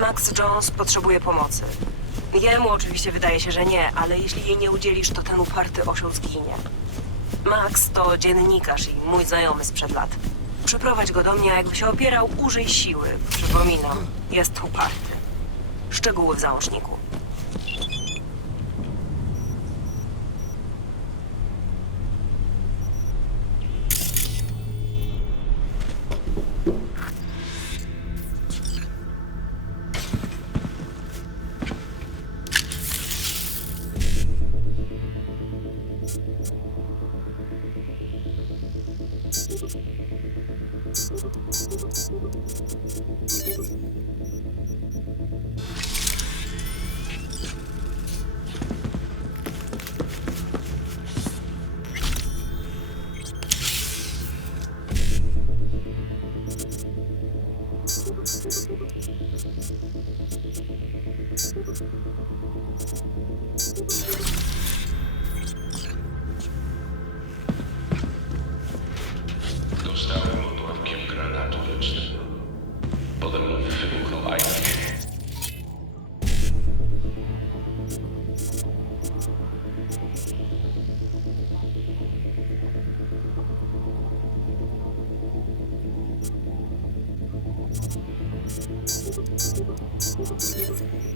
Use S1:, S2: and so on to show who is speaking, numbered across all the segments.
S1: Max Jones potrzebuje pomocy. Jemu oczywiście wydaje się, że nie, ale jeśli jej nie udzielisz, to ten uparty osioł zginie. Max to dziennikarz i mój znajomy sprzed lat. Przyprowadź go do mnie, a jakby się opierał, użyj siły. Przypominam, jest uparty. Szczegóły w załączniku.
S2: Thank you.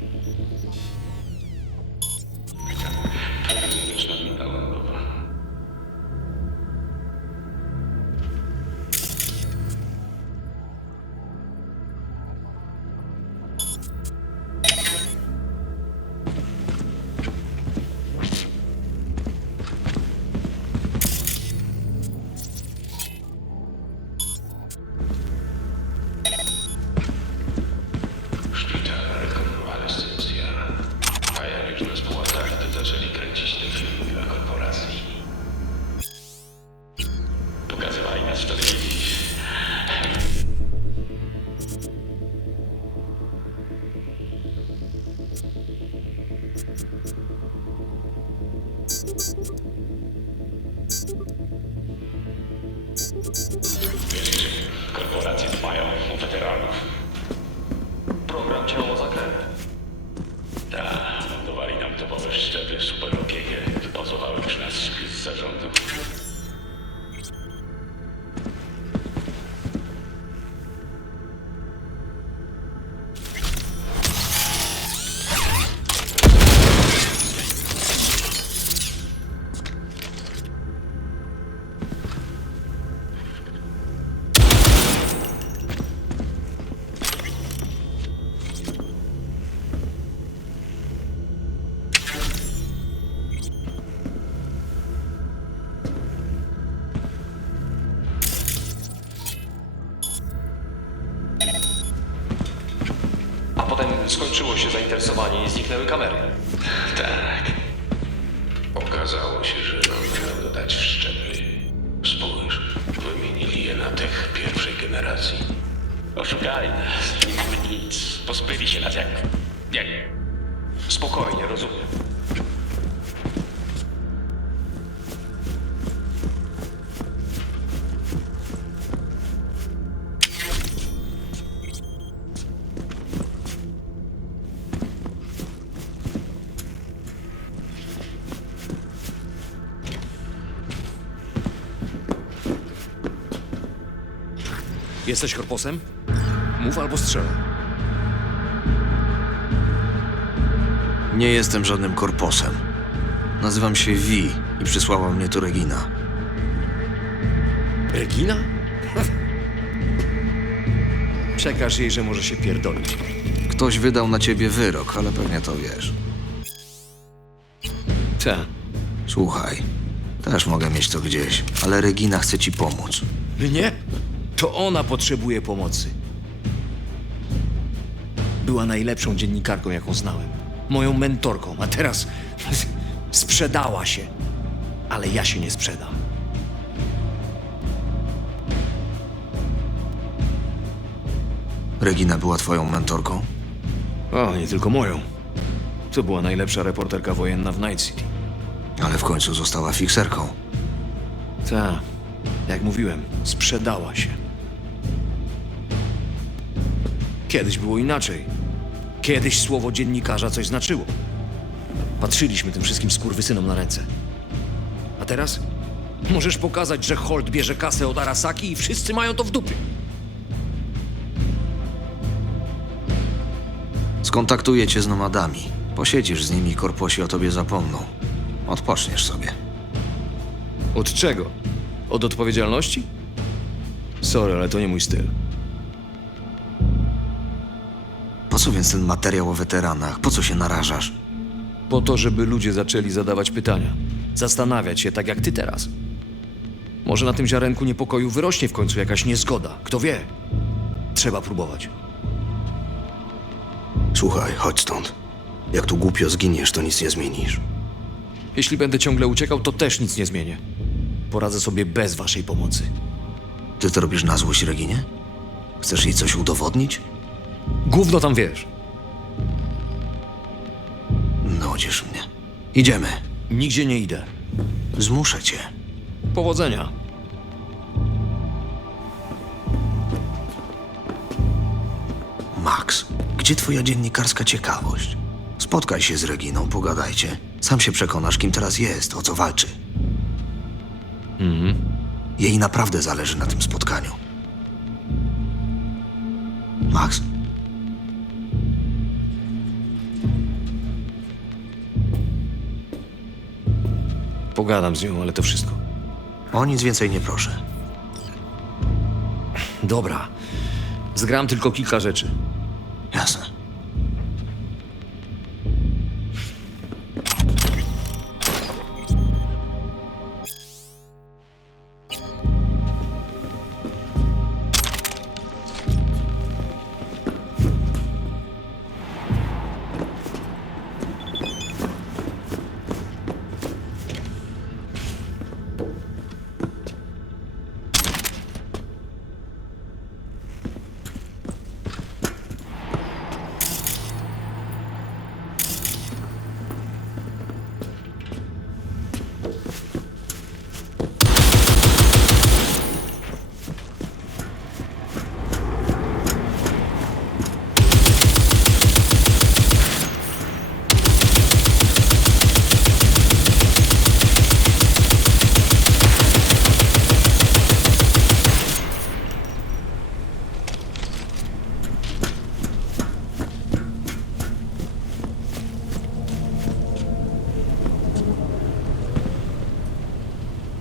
S2: Się zainteresowanie i zniknęły kamery.
S3: Tak. Okazało się, że nam dodać w szczepy. Spójrz, wymienili je na tych pierwszej generacji. Oszukali nas. Nie mamy nic. Pozbyli się nas jak... jak...
S2: Spokojnie, rozumiem.
S4: Jesteś korposem? Mów albo strzelę.
S5: Nie jestem żadnym korposem. Nazywam się Vi i przysłała mnie tu Regina.
S4: Regina? Przekaż jej, że może się pierdolić.
S5: Ktoś wydał na ciebie wyrok, ale pewnie to wiesz.
S4: Ta.
S5: Słuchaj, też mogę mieć to gdzieś, ale Regina chce ci pomóc.
S4: Mnie? To ona potrzebuje pomocy. Była najlepszą dziennikarką, jaką znałem. Moją mentorką, a teraz sprzedała się. Ale ja się nie sprzedam.
S5: Regina była twoją mentorką?
S4: O, nie tylko moją. To była najlepsza reporterka wojenna w Night City.
S5: Ale w końcu została fikserką.
S4: Ta, jak mówiłem, sprzedała się. Kiedyś było inaczej. Kiedyś słowo dziennikarza coś znaczyło. Patrzyliśmy tym wszystkim skurwysynom na ręce. A teraz? Możesz pokazać, że Holt bierze kasę od Arasaki i wszyscy mają to w dupie.
S5: Skontaktuję cię z nomadami. Posiedzisz z nimi, korposi o tobie zapomną. Odpoczniesz sobie.
S4: Od czego? Od odpowiedzialności? Sorry, ale to nie mój styl.
S5: Po co więc ten materiał o weteranach? Po co się narażasz?
S4: Po to, żeby ludzie zaczęli zadawać pytania. Zastanawiać się tak jak ty teraz. Może na tym ziarenku niepokoju wyrośnie w końcu jakaś niezgoda. Kto wie? Trzeba próbować.
S6: Słuchaj, chodź stąd. Jak tu głupio zginiesz, to nic nie zmienisz.
S4: Jeśli będę ciągle uciekał, to też nic nie zmienię. Poradzę sobie bez waszej pomocy.
S5: Ty to robisz na złość Reginie? Chcesz jej coś udowodnić?
S4: Gówno tam wiesz.
S5: Nudzisz mnie. Idziemy.
S4: Nigdzie nie idę.
S5: Zmuszę cię.
S4: Powodzenia.
S5: Max, gdzie twoja dziennikarska ciekawość? Spotkaj się z Reginą, pogadajcie. Sam się przekonasz, kim teraz jest, o co walczy. Jej naprawdę zależy na tym spotkaniu. Max,
S4: Pogadam z nią, ale to wszystko.
S5: o nic więcej nie proszę.
S4: Dobra. Zgram tylko kilka rzeczy.
S5: Jasne.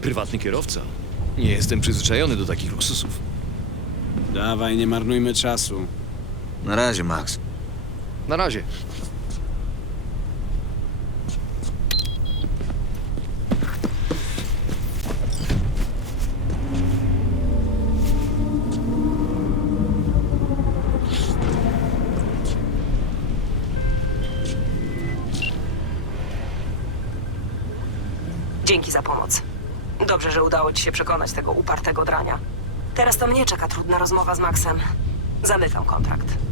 S4: Prywatny kierowca. Nie jestem przyzwyczajony do takich luksusów.
S7: Dawaj, nie marnujmy czasu.
S5: Na razie, Max.
S4: Na razie.
S1: Dzięki za pomoc. Dobrze, że udało ci się przekonać tego upartego drania. Teraz to mnie czeka trudna rozmowa z Maxem. Zamykam kontrakt.